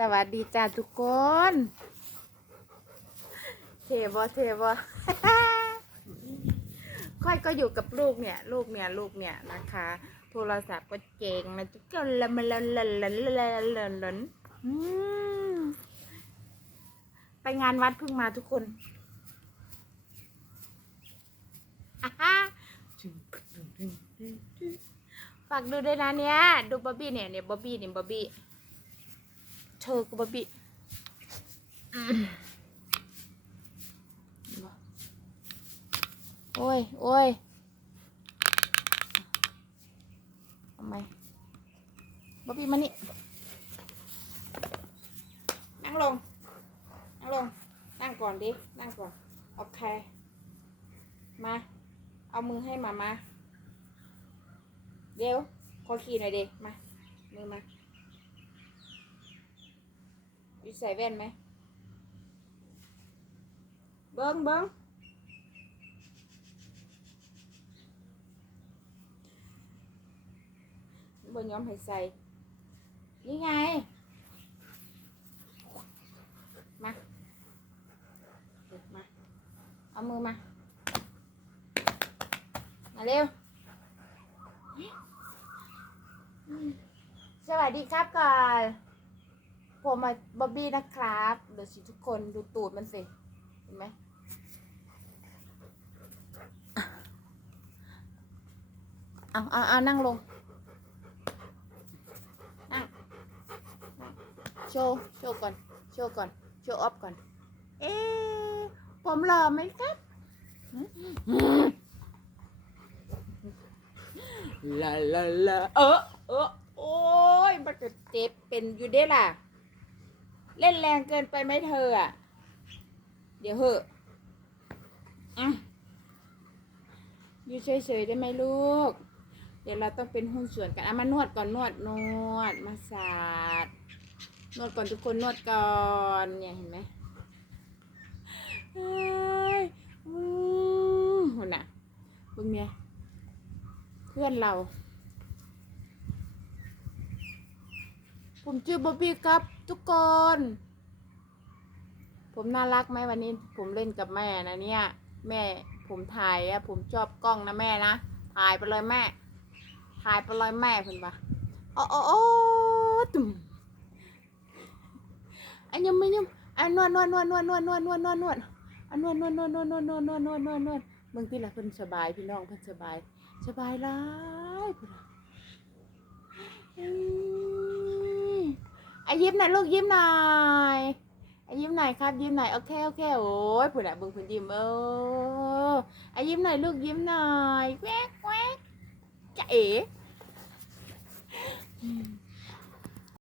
สวัสดีจ้าทุกคน เทบอเทบอค่อยก็อยู่กับลูกเนี่ย ลูกเนี่ยลูกเนี่ยนะคะ โทรศัพท์ก็เจ๋งนะทุกคนละมันละละละละละละละอืมไปงานวัดเพิ่งมาทุกคนอ่าฮะฝากดูด้วยนะเนี่ย ดูบ๊อบบี้เนี่ยเนี่ยบ๊อบบี้เนี่ยบ๊อบบี้ เธอกับบอบบี้โอ้ย โอ้ยทำไมบอบบี้มานี่ นั่งลง นั่งลง นั่งก่อนดิ นั่งก่อน โอเค มา เอามือให้มามา เดี๋ยว ขอขี่หน่อยดิ มา มือมา อยู่ใส่แว่นไหม เบิ้งเบิ้งบนย้อมให้ใส่ นี่ไง มาเดี๋ยวมา เอามือมา มาเร็ว สวัสดีครับก่อน ผมมาบ๊อบบี้นะครับเดี๋ยวสิทุกคนดูตูดมันสิ เห็นไหมเอาเอาเอานั่งลง นั่ง โชว์ โชว์ก่อน โชว์ก่อน โชว์ออฟก่อน เอ๊ผมหล่อไหมครับหืมลาลาลาเออเออโอ้ยมันจะเจ็บเป็นอยู่เด้ล่ะ เล่นแรงเกินไปไหมเธออะ เดี๋ยวเหอะอะอยู่เฉยๆได้ไหมลูก เดี๋ยวเราต้องเป็นหุ้นส่วนกันอะมานวดก่อนนวดนวดมาสาดนวดก่อนทุกคนนวดก่อนเนี่ยเห็นไหมเฮ้ยอืมหุ่นน่ะบึงเนี่ยเพื่อนเรา ผมชื่อบ๊อบบี้ครับ ทุกคน ผมน่ารักไหมวันนี้ ผมเล่นกับแม่นะเนี่ย แม่ผมถ่ายอะผมชอบกล้องนะแม่นะถ่ายไปเลยแม่ ถ่ายไปเลยแม่เพิ่นปะโอ้โอ้โอ้ตุ่มอันยังไม่ยังอันนวดนวดนวดนวดนวดนวดนวดนวดนวดอันนวดนวดนวดนวดนวดนวดนวดนวดนวดนวดเมืองที่ละเพิ่นสบายพี่น้องเพิ่นสบาย สบายหลายพุ่นน่ะอืมอะ ยิ้มหน่อยลูกยิ้มหน่อยอยิ้มหน่อยครับยิ้มหน่อยโอเคโอเคโอ้ยพุ่นน่ะเบิ่งเพิ่นยิ้มเอออยิ้มหน่อยลูกยิ้มหน่อยแควกแควกจะเอ๋